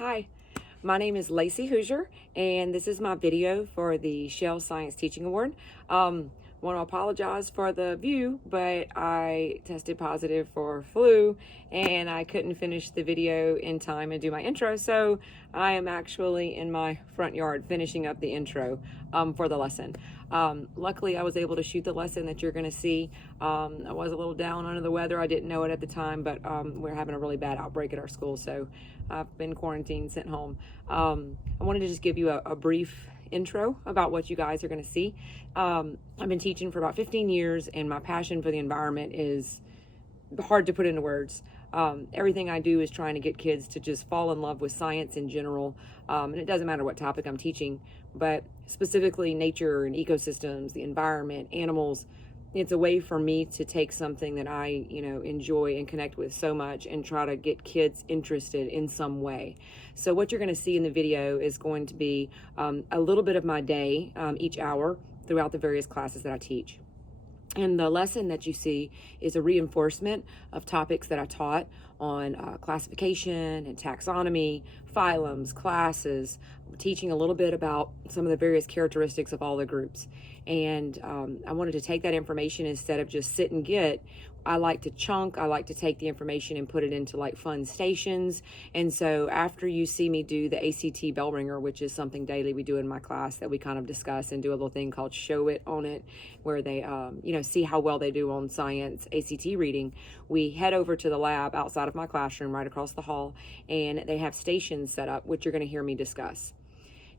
Hi, my name is Lacey Hoosier, and this is my video for the Shell Science Teaching Award. Want to apologize for the view, but I tested positive for flu, and I couldn't finish the video in time and do my intro, so I am actually in my front yard finishing up the intro for the lesson. Luckily, I was able to shoot the lesson that you're going to see. I was a little down under the weather. I didn't know it at the time, but we're having a really bad outbreak at our school, so I've been quarantined, sent home. I wanted to just give you a brief intro about what you guys are going to see. I've been teaching for about 15 years, and my passion for the environment is hard to put into words. Everything I do is trying to get kids to just fall in love with science in general, and it doesn't matter what topic I'm teaching, but specifically nature and ecosystems, the environment, animals. It's a way for me to take something that I, enjoy and connect with so much and try to get kids interested in some way. So what you're going to see in the video is going to be a little bit of my day each hour throughout the various classes that I teach. And the lesson that you see is a reinforcement of topics that I taught on classification and taxonomy, phylums, classes, teaching a little bit about some of the various characteristics of all the groups. And I wanted to take that information instead of just sit and get. I like to chunk. I like to take the information and put it into like fun stations. And so after you see me do the ACT Bellringer, which is something daily we do in my class that we kind of discuss and do a little thing called Show It on It, where they, see how well they do on science ACT reading, we head over to the lab outside of my classroom right across the hall, and they have stations set up, which you're going to hear me discuss.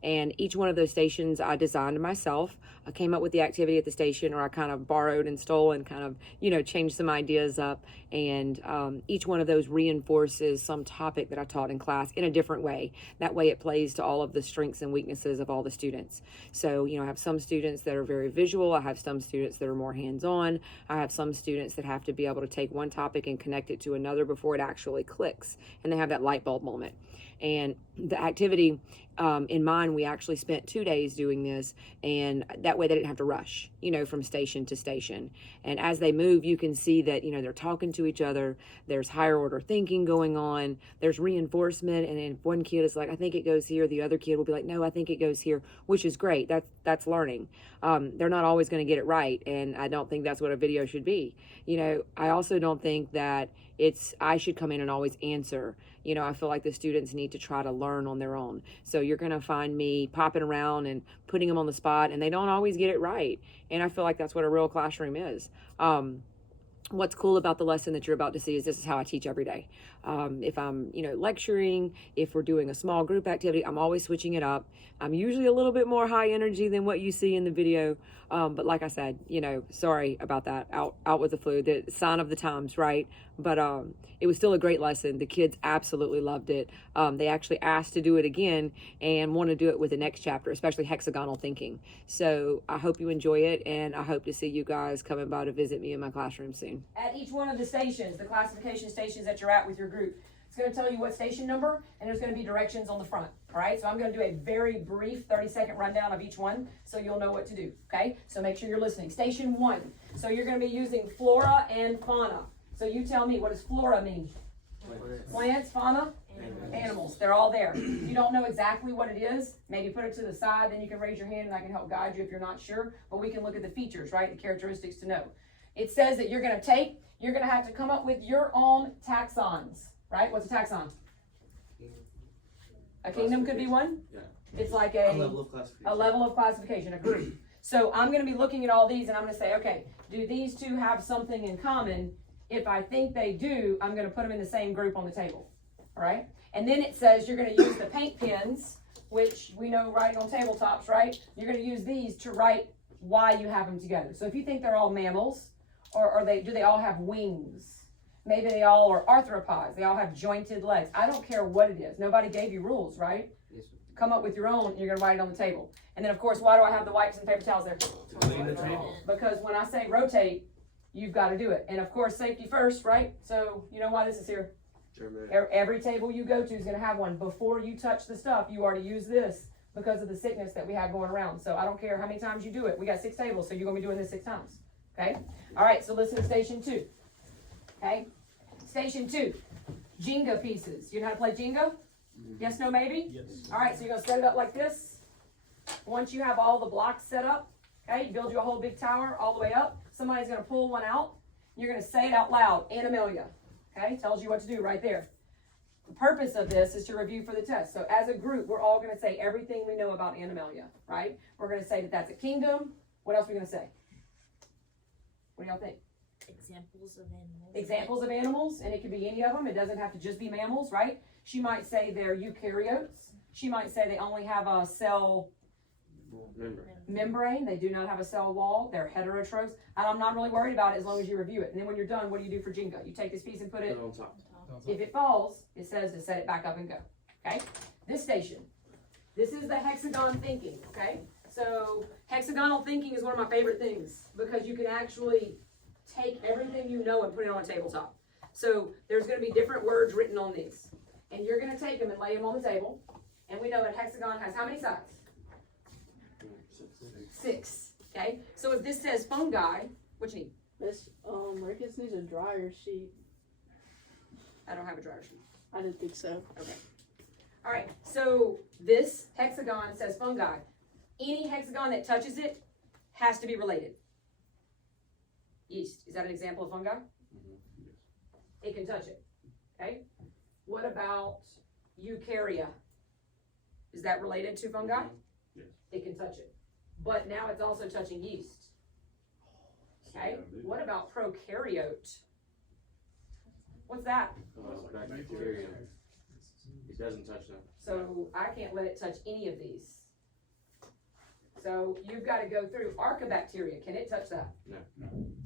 And each one of those stations I designed myself. I came up with the activity at the station, or I kind of borrowed and stole and kind of, changed some ideas up. And each one of those reinforces some topic that I taught in class in a different way. That way it plays to all of the strengths and weaknesses of all the students. So, I have some students that are very visual. I have some students that are more hands-on. I have some students that have to be able to take one topic and connect it to another before it actually clicks. And they have that light bulb moment. And the activity in mine, we actually spent 2 days doing this, and that way they didn't have to rush, from station to station. And as they move, you can see that, they're talking to each other. There's higher order thinking going on. There's reinforcement. And if one kid is like, I think it goes here, the other kid will be like, no, I think it goes here, which is great. That's learning. They're not always going to get it right. And I don't think that's what a video should be. I also don't think that I should come in and always answer. I feel like the students need to try to learn on their own. So you're going to find me popping around and putting them on the spot, and they don't always get it right. And I feel like that's what a real classroom is. What's cool about the lesson that you're about to see is this is how I teach every day. If I'm, lecturing, if we're doing a small group activity, I'm always switching it up. I'm usually a little bit more high energy than what you see in the video. But like I said, sorry about that. Out with the flu, the sign of the times, right? But it was still a great lesson. The kids absolutely loved it. They actually asked to do it again and want to do it with the next chapter, especially hexagonal thinking. So I hope you enjoy it, and I hope to see you guys coming by to visit me in my classroom soon. At each one of the stations, the classification stations that you're at with your group, it's going to tell you what station number, and there's going to be directions on the front. All right, so I'm going to do a very brief 30-second rundown of each one so you'll know what to do. Okay, so make sure you're listening. Station 1. So you're going to be using flora and fauna. So you tell me, what does flora mean? Plants, fauna, animals. They're all there. If you don't know exactly what it is, maybe put it to the side, then you can raise your hand and I can help guide you if you're not sure. But we can look at the features, right? The characteristics to know. It says that you're going to have to come up with your own taxons, right? What's a taxon? A kingdom could be one? Yeah. It's like a level of classification, a group. So I'm going to be looking at all these and I'm going to say, okay, do these two have something in common? If I think they do, I'm going to put them in the same group on the table. All right? And then it says you're going to use the paint pens, which we know writing on tabletops, right? You're going to use these to write why you have them together. So if you think they're all mammals, or do they all have wings? Maybe they all are arthropods. They all have jointed legs. I don't care what it is. Nobody gave you rules, right? Yes. Come up with your own, and you're going to write it on the table. And then, of course, why do I have the wipes and paper towels there? To clean the table. Because when I say rotate, you've got to do it. And, of course, safety first, right? So you know why this is here? Every table you go to is going to have one. Before you touch the stuff, you are to use this because of the sickness that we have going around. So I don't care how many times you do it. We got 6 tables, so you're going to be doing this 6 times. Okay? All right, so listen to station 2. Okay? Station 2, Jenga pieces. You know how to play Jenga? Yes, no, maybe? Yes. All right, so you're going to set it up like this. Once you have all the blocks set up, okay, you build you a whole big tower all the way up. Somebody's going to pull one out. You're going to say it out loud, Animalia. Okay, tells you what to do right there. The purpose of this is to review for the test. So as a group, we're all going to say everything we know about Animalia, right? We're going to say that that's a kingdom. What else are we going to say? What do y'all think? Examples of animals. Examples of animals, and it could be any of them. It doesn't have to just be mammals, right? She might say they're eukaryotes. She might say they only have a cell membrane. They do not have a cell wall. They're heterotrophs. And I'm not really worried about it as long as you review it. And then when you're done, what do you do for Jenga? You take this piece and put it On top. If it falls, it says to set it back up and go. Okay? This station. This is the hexagon thinking. Okay? So hexagonal thinking is one of my favorite things because you can actually take everything you know and put it on a tabletop. So there's going to be different words written on these. And you're going to take them and lay them on the table. And we know that hexagon has how many sides? 6. Okay? So if this says fungi, what you need? Miss, Marcus needs a dryer sheet. I don't have a dryer sheet. I didn't think so. Okay. All right. So this hexagon says fungi. Any hexagon that touches it has to be related. Yeast. Is that an example of fungi? It can touch it. Okay. What about eukarya? Is that related to fungi? Yes. It can touch it. But now it's also touching yeast. Okay. What about prokaryote? What's that? Bacteria. It doesn't touch them. So I can't let it touch any of these. So you've got to go through archibacteria. Can it touch that? No.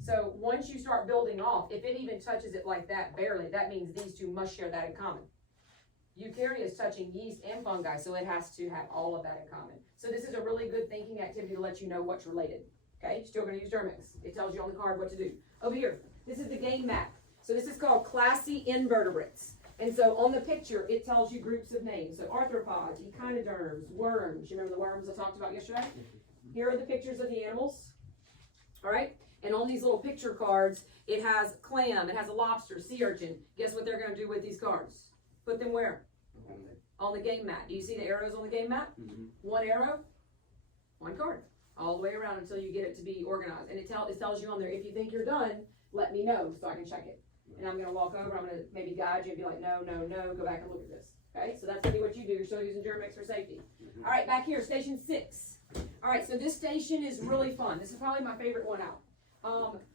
So once you start building off, if it even touches it like that barely, that means these two must share that in common. Eukarya is touching yeast and fungi, so it has to have all of that in common. So this is a really good thinking activity to let you know what's related. Okay, still going to use Germex. It tells you on the card what to do. Over here, this is the game map. So this is called classy invertebrates. And so on the picture, it tells you groups of names. So arthropods, echinoderms, worms. You remember the worms I talked about yesterday? Here are the pictures of the animals. All right? And on these little picture cards, it has clam, it has a lobster, sea urchin. Guess what they're going to do with these cards? Put them where? On the game map. Do you see the arrows on the game map? One arrow, one card. All the way around until you get it to be organized. And it tells you on there, if you think you're done, let me know so I can check it. And I'm going to walk over, I'm going to maybe guide you and be like, no, no, no, go back and look at this. Okay, so that's going to be what you do. You're still using Germex for safety. All right, back here, station 6. All right, so this station is really fun. This is probably my favorite one out.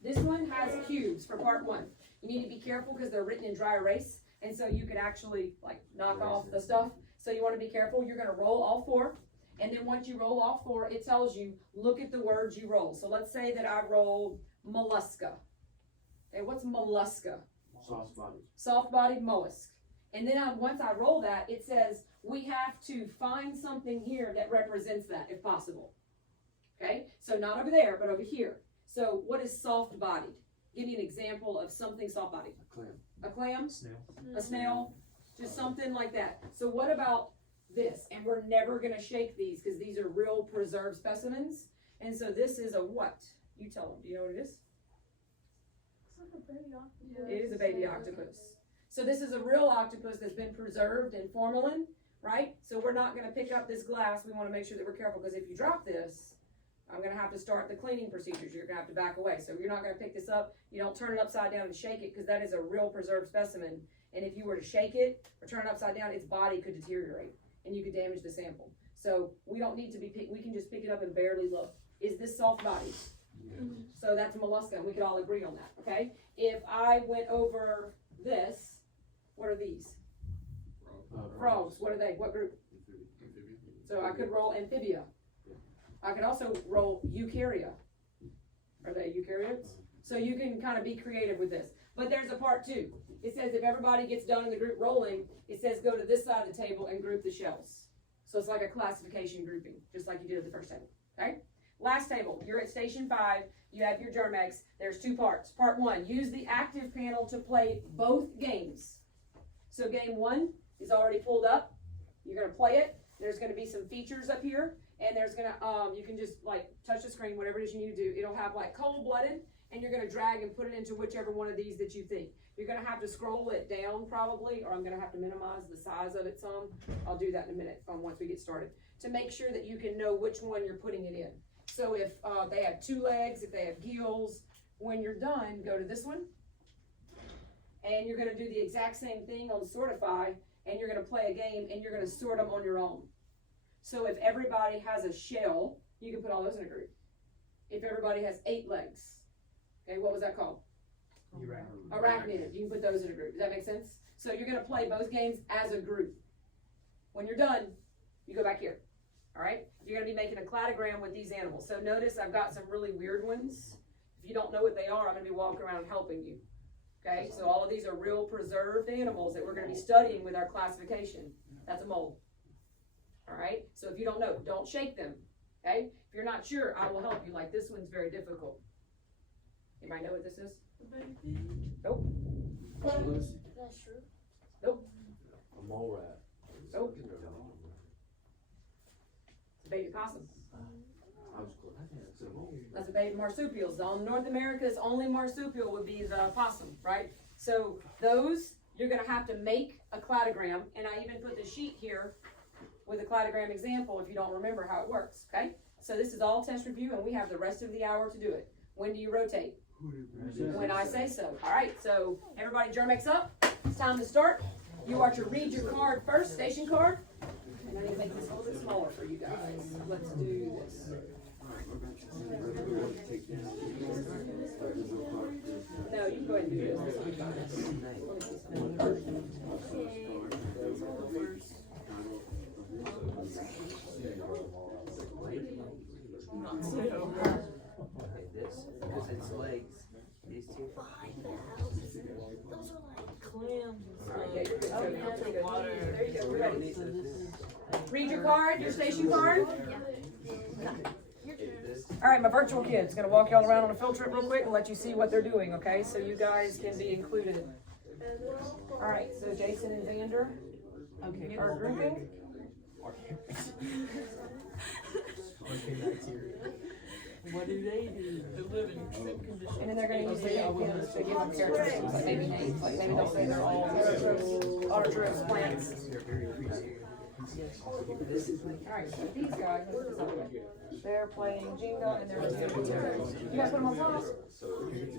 This one has cubes for part 1. You need to be careful because they're written in dry erase. And so you could actually like knock off the stuff. So you want to be careful. You're going to roll all 4. And then once you roll all 4, it tells you, look at the words you roll. So let's say that I rolled mollusca. Okay, what's mollusca? Soft-bodied. Soft-bodied mollusk. And then once I roll that, it says we have to find something here that represents that if possible. Okay, so not over there, but over here. So what is soft-bodied? Give me an example of something soft-bodied. A clam. A clam? Snail. A snail? Just something like that. So what about this? And we're never going to shake these because these are real preserved specimens. And so this is a what? You tell them. Do you know what it is? It's like a baby octopus. It is a baby octopus. So this is a real octopus that's been preserved in formalin, right? So we're not going to pick up this glass. We want to make sure that we're careful because if you drop this, I'm going to have to start the cleaning procedures. You're going to have to back away. So you're not going to pick this up. You don't turn it upside down and shake it because that is a real preserved specimen. And if you were to shake it or turn it upside down, its body could deteriorate and you could damage the sample. So we don't need to be we can just pick it up and barely look. Is this soft bodied? So that's mollusca, and we could all agree on that, okay? If I went over this, what are these? Frogs. What are they? What group? So I could roll amphibia. I could also roll eukarya. Are they eukaryotes? So you can kind of be creative with this. But there's a part 2. It says if everybody gets done in the group rolling, it says go to this side of the table and group the shells. So it's like a classification grouping, just like you did at the first table, okay? Last table, you're at station 5, you have your Germex. There's 2 parts. Part 1, use the active panel to play both games. So game 1 is already pulled up. You're going to play it. There's going to be some features up here, and there's going to, you can just like touch the screen, whatever it is you need to do. It'll have like cold-blooded, and you're going to drag and put it into whichever one of these that you think. You're going to have to scroll it down probably, or I'm going to have to minimize the size of it some. I'll do that in a minute once we get started, to make sure that you can know which one you're putting it in. So if they have 2 legs, if they have heels, when you're done, go to this one, and you're going to do the exact same thing on Sortify, and you're going to play a game, and you're going to sort them on your own. So if everybody has a shell, you can put all those in a group. If everybody has 8 legs, okay, what was that called? Arachnid. You can put those in a group. Does that make sense? So you're going to play both games as a group. When you're done, you go back here. All right? You're going to be making a cladogram with these animals. So notice I've got some really weird ones. If you don't know what they are, I'm going to be walking around helping you. Okay? So all of these are real preserved animals that we're going to be studying with our classification. That's a mole. All right? So if you don't know, don't shake them. Okay? If you're not sure, I will help you. Like this one's very difficult. Anybody know what this is? Nope. That's true. Nope. A mole rat. Nope. It's a baby possum. I was close. I think it's a mole. That's a baby marsupial. So North America's only marsupial would be the possum, right? So those, you're going to have to make a cladogram, and I even put the sheet here with a cladogram example if you don't remember how it works, okay? So this is all test review, and we have the rest of the hour to do it. When do you rotate? When I say so. All right, so everybody Germex up. It's time to start. You are to read your card first, station card. And I need to make this a little bit smaller for you guys. Let's do this. No, you can go ahead and do this. This will be fine. Let me see This, because its legs, these two. Those are like clams. Yeah, you're good. There you go. We're ready. Read your card, your station card. All right, my virtual kid's gonna walk y'all around on a field trip real quick and let you see what they're doing, okay? So you guys can be included. All right, so Jason and Xander are grouping. What do they do? They live in extreme conditions. And then they're gonna use the pins to give them characteristics, like maybe names, like maybe they'll say they're all autotrophs plants. Alright, so these guys, let's put this over there. They're playing Jenga and they're listening to you guys put them on top.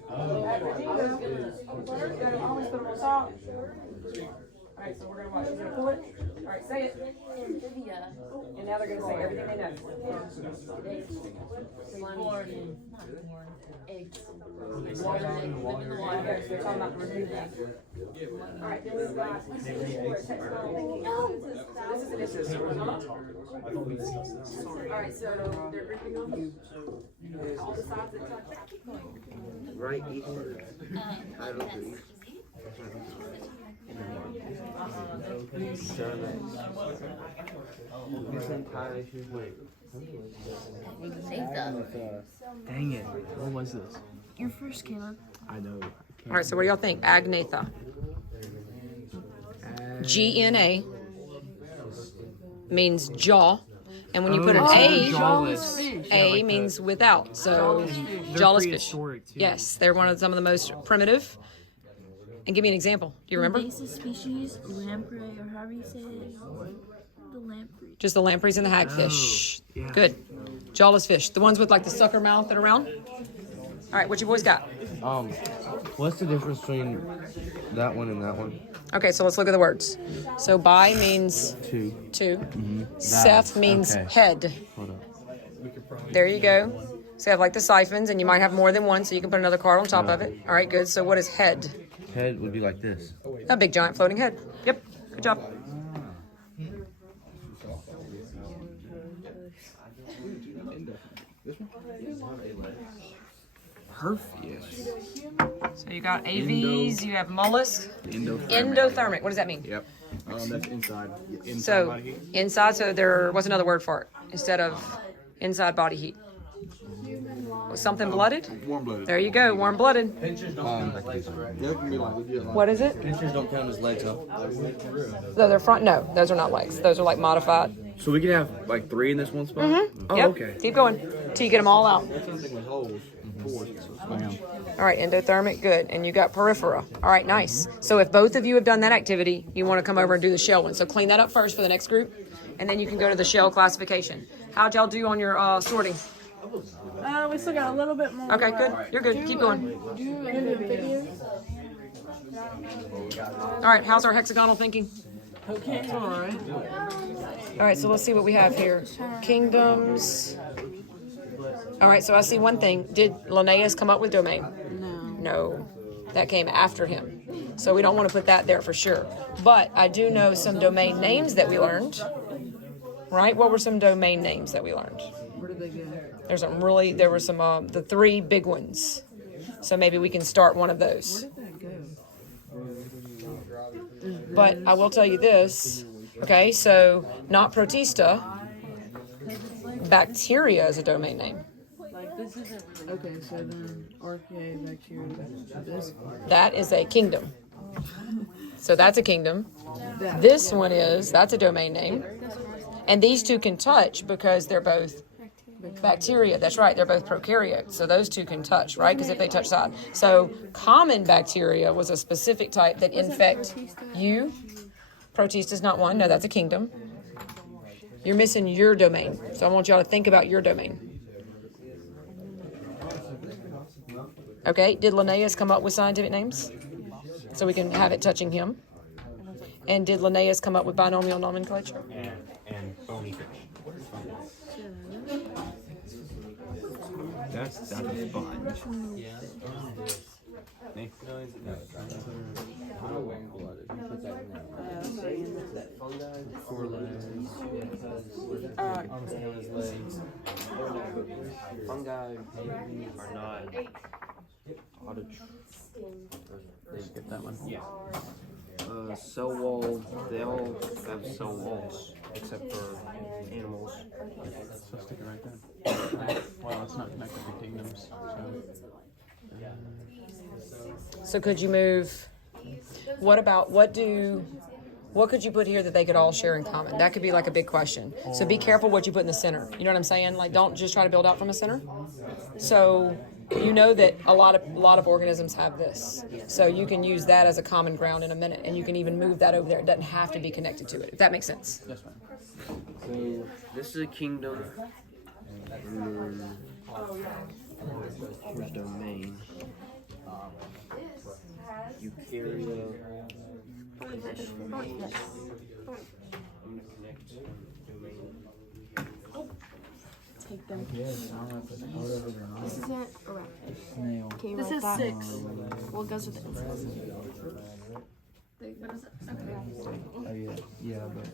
After Jenga, you always put them on top. Alright, so we're gonna watch. She's gonna pull it. Alright, say it. And now they're gonna say everything they know. Eggs. Okay, so they're talking about the remove that. Alright, then we've got textile thinking. This is an issue. Alright, so they're ripping on all the sides that touch. Right, equal. I don't agree. Dang it. What was this? Your first, Caleb. I know. All right, so what do y'all think? Agnatha. GNA means jaw. And when you put an jawless. A means without. So jawless fish. Yes, they're one of some of the most primitive. And give me an example. Do you remember? Invasive species, lamprey, or however you say it. The lamprey. Just the lampreys and the hagfish. Good. Jawless fish. The ones with like the sucker mouth and around. All right, what you boys got? What's the difference between that one and that one? Okay, so let's look at the words. So bi means Two. two. Mm-hmm. Seth means okay. head. Hold up. There you go. So you have like the siphons, and you might have more than one, so you can put another card on top of it. All right, good. So what is head? Head would be like this. A big giant floating head. Yep. Good job. Perfect. So you got AVs, you have mollusks. Endothermic. Endothermic. What does that mean? Yep. That's inside. So body heat. inside, so there was another word for it instead of inside body heat. Was something blooded? Warm-blooded. There you go, warm blooded. What is it? Pinchers don't count as legs, huh? No, they're front. No, those are not legs. Those are like modified. So we can have like 3 in this one spot? Oh, Yep. okay. Keep going till you get them all out. All right, endothermic, good. And you got peripheral. All right, nice. So if both of you have done that activity, you want to come over and do the shell one. So clean that up first for the next group, and then you can go to the shell classification. How'd y'all do on your sorting? We still got a little bit more. Okay, good. You're good. Keep going. Do you end the video? All right, how's our hexagonal thinking? Okay, all right. All right, so let's see what we have here. Kingdoms. All right, so I see one thing. Did Linnaeus come up with domain? No. That came after him. So we don't want to put that there for sure. But I do know some domain names that we learned. Right? What were some domain names that we learned? Where did they go? There were some, the three big ones. So maybe we can start one of those. Where did that go? But I will tell you this. Okay, so not protista. Bacteria is a domain name. Like, this isn't. Okay, so then archaea, bacteria, this. That is a kingdom. So that's a kingdom. This one that's a domain name. And these two can touch because they're both bacteria. That's right, they're both prokaryotes. So those two can touch, right? Because if they touch side. So common bacteria was a specific type that infect you. Protista is not one. No, that's a kingdom. You're missing your domain. So I want y'all to think about your domain. Okay, did Linnaeus come up with scientific names? So we can have it touching him. And did Linnaeus come up with binomial nomenclature? And bony fish. That's a sponge. Fungi are not They skip that one? Yeah. Cell wall, they all have cell walls, except for animals. So stick it right there. Well, it's not connected to kingdoms, So could you move, what could you put here that they could all share in common? That could be like a big question. So be careful what you put in the center. You know what I'm saying? Like, don't just try to build out from a center. So you know that a lot of organisms have this. So you can use that as a common ground in a minute, and you can even move that over there. It doesn't have to be connected to it, if that makes sense. That's fine. So this is a kingdom. Here's domain. Eukarya. I'm gonna connect domain. Take them. Yes, This isn't a rapid. snail. Can you This write is that? 6. What goes with it? Oh yeah, yeah, but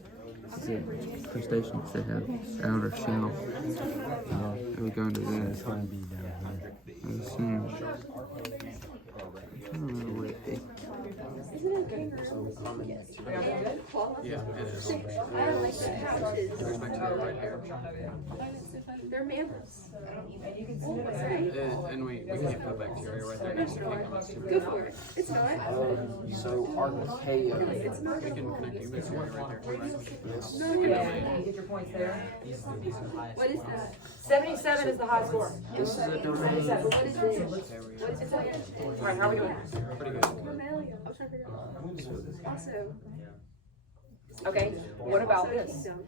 it's crustaceans that have outer shell. Yeah, it would go into that. It's going to be down here. Yeah, it is. They're mammals. And we can't put bacteria right there next to kingdoms. Go for it. It's not. So archaea. It's not. We can connect you bacteria right there too, right? Yeah, you get your points there. What is that? 77 is the high score. This is a domain. What is this? What is that? All right, how are we doing? Pretty good. Mammalia. I'm trying to figure out. Also, Okay, what about this? kingdom.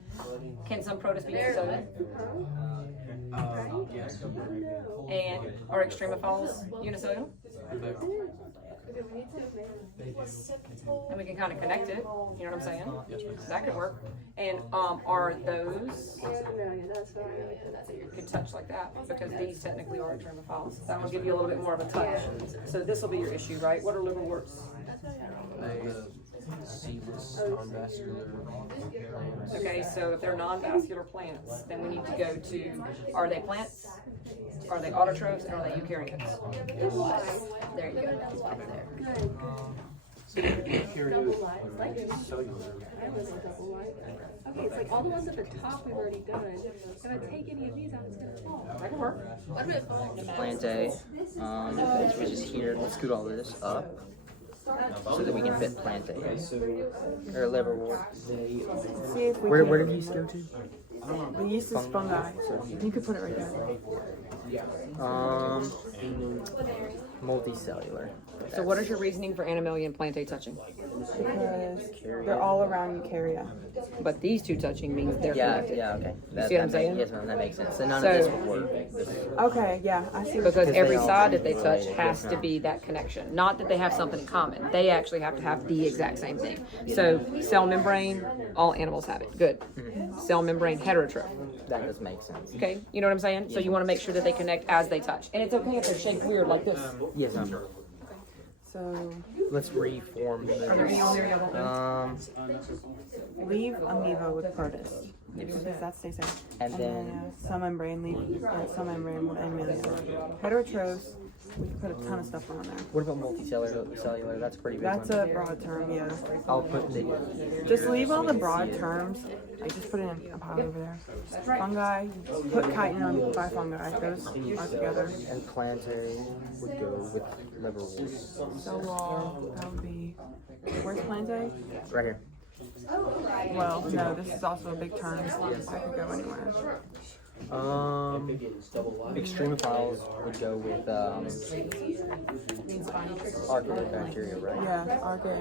Can some protists be There. considered? Yes. And are extremophiles unicellular? Okay, we need to And we can kind of connect it, you know what I'm saying? Yes, ma'am. That could work. And are those, mammalia. That's fine. could touch like that, because these technically are extremophiles. That will give you a little bit more of a touch. So this will be your issue, right? What are liverworts? Seedless, non-vascular plants. Okay, so if they're non-vascular plants, then we need to go to, are they plants? Are they autotrophs, and are they eukaryotes? There you go. Okay, it's like all the ones at the top we've already done. If I take any of these out, it's gonna fall. That can work. What if it falls? Plant A, which is here. Let's scoot all of this up so that we can fit plant A. Or liverwort. Where did these go to? The yeast is fungi. You could put it right there. Multicellular. So what is your reasoning for Animalia and Plantae touching? Because they're all around eukarya. But these two touching means they're Yeah, connected. yeah, okay. See what I'm saying? Yes, ma'am, that makes sense. So none So- of this would work. Okay, yeah, I see. Because Because every they all side that they touch related, has yes, to be that connection. Not that they have something in common. They actually have to have the exact same thing. So cell membrane, all animals have it. Good. Cell membrane, heterotroph. That does make sense. Okay, you know what I'm saying? So you want to make sure that they connect as they touch. And it's okay if they're shaped weird like this. Yes, ma'am. So Let's reform this. leave amoeba with protists. Because that stays safe. And then cell membrane, leave cell membrane with Animalia. Heterotrophs, we can put a ton of stuff on there. what about multicellular? That's a pretty big That's one. a broad term, yeah. I'll put the Just leave all the broad terms. I just put it in a pile over there. Fungi, put chitin on by fungi. Those are together. and planetary would go with liverwort. Cell wall, that would be. Where's Plantae? Right here. Well, no, this is also a big term. That could go anywhere. Extremophiles would go with archaeobacteria, right? Yeah, okay.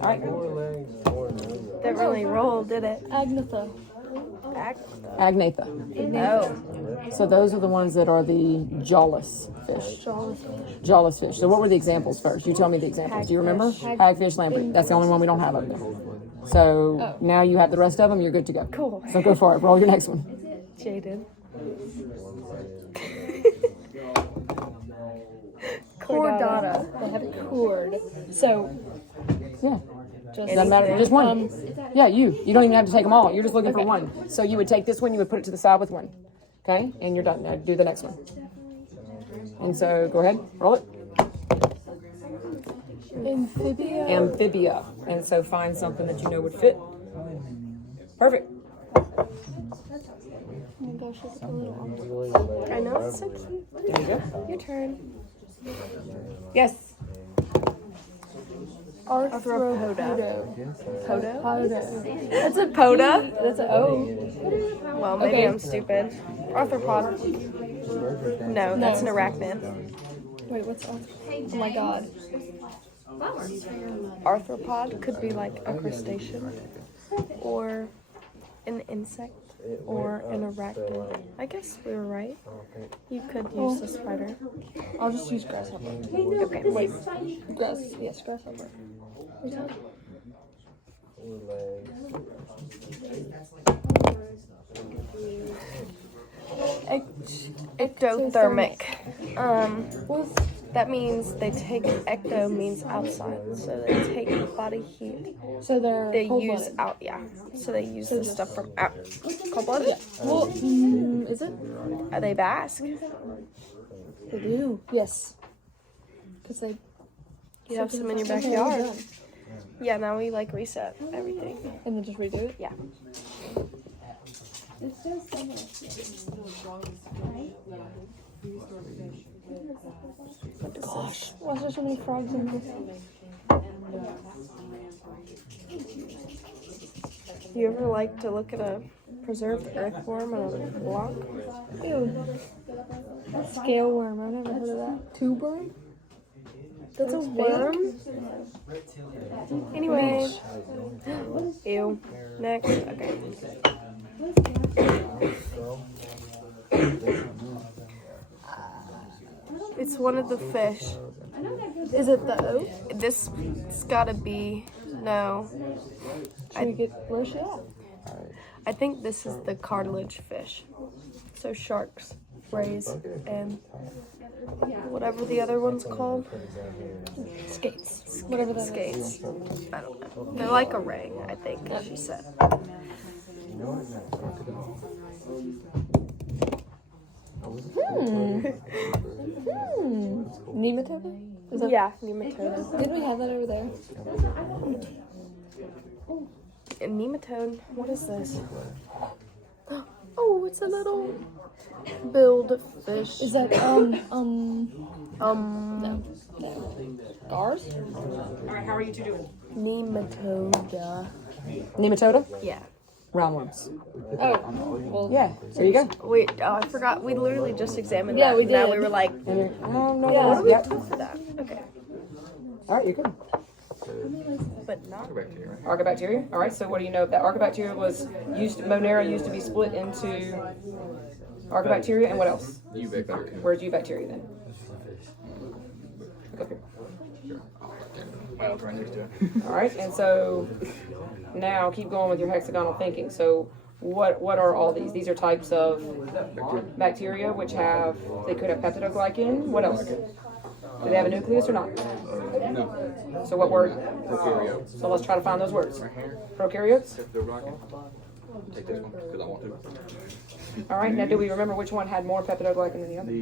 All right. Didn't really roll, did it? Agnatha. Agnatha. No. So those are the ones that are the jawless fish. Jawless fish. So what were the examples first? You tell me the examples. Do you remember? Hagfish, lamprey. That's the only one we don't have up there. So now you have the rest of them. You're good to go. Cool. So go for it. Roll your next one. Jaded. Chordata. They have a cord. So, Yeah. just Doesn't matter. Just one. Yeah, you. You don't even have to take them all. You're just looking for one. So you would take this one. You would put it to the side with one. Okay, and you're done. Now do the next one. And so go ahead. Roll it. amphibia. Amphibia. And so find something that you know would fit. Perfect. Oh my gosh, it's a little I know, it's so cute. There you go. Your turn. Yes. Arthropoda. Podo? That's a Poda? That's a O. Well, maybe Okay. I'm stupid. Arthropod. No, that's an arachnid. Wait, what's arth? Oh my god. Arthropod could be like a crustacean, or an insect, or an arachnid. I guess we were right. You could use a spider. I'll just use grasshopper. Okay, wait. Yes, grasshopper. Ectothermic. That means they take ecto means outside, so they take body heat. So they're They use cold-blooded. out, yeah. So they use the stuff from out. Cold-blooded? Well, is it? Are they Basque? They do. Yes. Because they. You have some in your Okay, backyard. done. Yeah, now we like reset everything. And then just redo it. Yeah. Gosh, why is there so many frogs in here? You ever like to look at a preserved earthworm on a block? Ew. Scale worm. I've never heard of that. Tube worm? That's a worm? Anyway. Ew. Next. Okay. It's one of the fish. Is it the O? This has gotta be. No. Should we get where's she at? I think this is the cartilage fish. So sharks, rays, and whatever the other one's called. Skates. Whatever that is. Skates. I don't know. They're like a ray, I think, she said. Nematode? Is that? Yeah, nematode. Didn't we have that over there? A nematode? What is this? Oh, it's a little billed fish. Is that no. Gars? All right. How are you two doing? Nematoda. Nematoda. Yeah. Roundworms. Oh, well. Yeah, there you go. Wait, I forgot. We literally just examined Yeah, that. we Now did. we were like, No, yeah, what do we yep. do for that? Okay. All right, you're good. But not. Archibacteria. All right, so what do you know? That Archibacteria was Monera used to be split into Archibacteria and what else? Eubacteria. Where's Eubacteria then? Look up here. Well, right next to it. All right, and so now keep going with your hexagonal thinking. So what are all these? These are types of bacteria which they could have peptidoglycan. What else? Do they have a nucleus or not? No. So what word? Prokaryotes. So let's try to find those words. Right here. Prokaryotes. Take this one because I want to. All right, now do we remember which one had more peptidoglycan than the other?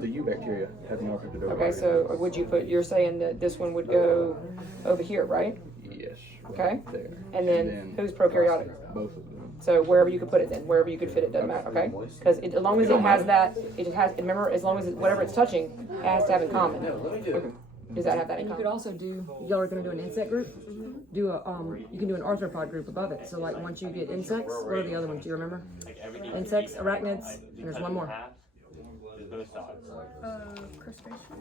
The eubacteria have more peptidoglycan. Okay, so would you you're saying that this one would go over here, right? Yes. Okay. There. And then who's prokaryotic? Both of them. So wherever you could put it then, wherever you could fit it, doesn't matter, okay? Because as long as it has that, it has, remember, as long as whatever it's touching, it has to have in common. Does that have that in common? You could also do, y'all are gonna do an insect group? Do you can do an arthropod group above it. So like once you get insects, what are the other ones, do you remember? Insects, arachnids, and there's one more.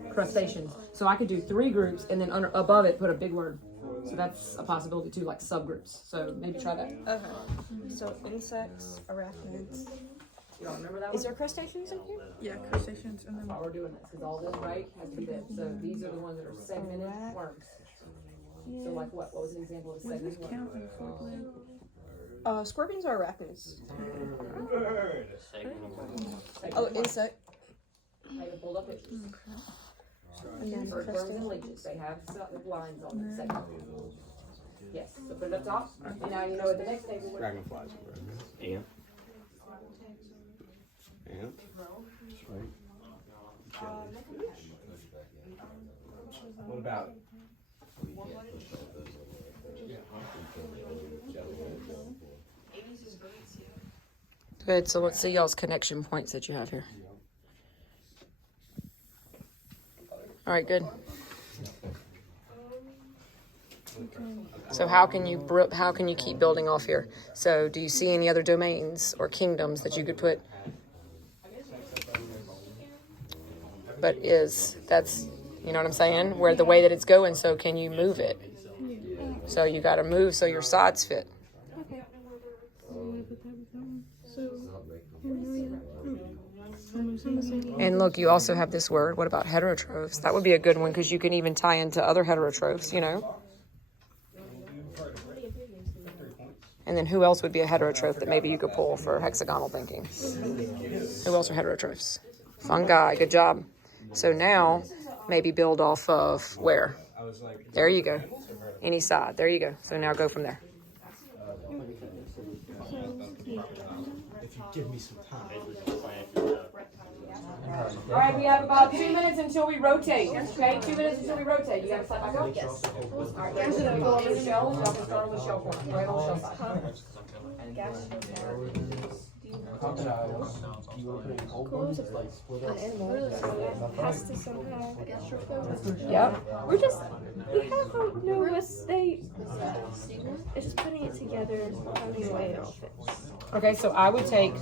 Crustaceans. So I could do 3 groups and then above it put a big word. So that's a possibility too, like subgroups. So maybe try that. Okay. So insects, arachnids. You all remember that one? Is there crustaceans in here? Yeah, crustaceans and then While we're doing this, because all this, right, has to be this. So these are the ones that are segmented worms. So like what? What was an example of a segmented worm? count and foreplay. Scorpions or arachnids? Oh, insect. I even pulled up pictures. And then Earthworms and crustaceans. leeches, they have lines on them, segments. Yes, so put it up top, and now you know what the next table would. Dragonflies. Ant. Ant. That's right. What about? Good, so let's see y'all's connection points that you have here. All right, good. So how can you keep building off here? So do you see any other domains or kingdoms that you could put? But that's, you know what I'm saying? Where the way that it's going, so can you move it? So you got to move so your sides fit. And look, you also have this word. What about heterotrophs? That would be a good one because you can even tie into other heterotrophs, you know. And then who else would be a heterotroph that maybe you could pull for hexagonal thinking? Who else are heterotrophs? Fungi, good job. So now maybe build off of where? There you go. Any side, there you go. So now go from there. If you give me some time. All right, we have about 2 minutes until we rotate. Okay, 2 minutes until we rotate. You got to slide back up? Yes. All right, guys, you're going to go on the shell. Y'all can start on the shell corner, right on the shell side. Has to somehow. Yep. We have no mistake. It's just putting it together, finding a way it all fits. Okay, so I would take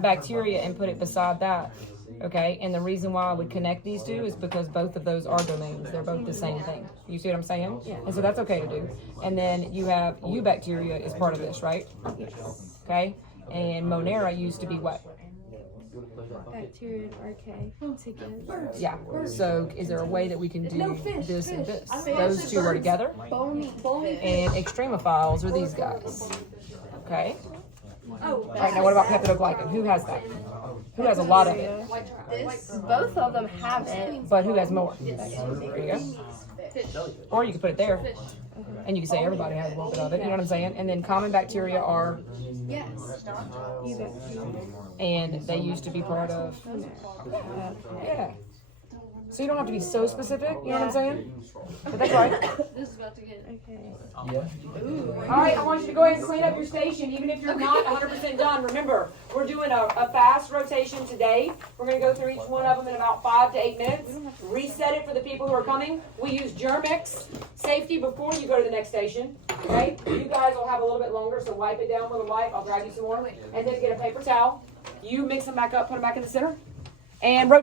bacteria and put it beside that. Okay, and the reason why I would connect these two is because both of those are domains. They're both the same thing. You see what I'm saying? Yeah. And so that's okay to do. And then you have eubacteria is part of this, right? Yes. Okay, and Monera used to be what? Bacteria and archaea together. Yeah. So is there a way that we can do this and this? Those two are together. Bony. And extremophiles are these guys. Okay. All right. Now what about peptidoglycan? Who has that? Who has a lot of it? Both of them have it. But who has more? There you go. Or you could put it there. And you can say everybody has a little bit of it. You know what I'm saying? And then common bacteria are. Yes. And they used to be part of. Yeah. So you don't have to be so specific, you know what I'm saying? But that's right. This is about to get okay. All right, I want you to go ahead and clean up your station, even if you're not 100% done. Remember, we're doing a fast rotation today. We're going to go through each one of them in about 5 to 8 minutes. Reset it for the people who are coming. We use Germix safety before you go to the next station. Okay? You guys will have a little bit longer, so wipe it down with a wipe. I'll grab you some more. And then get a paper towel. You mix them back up, put them back in the center. And rotate.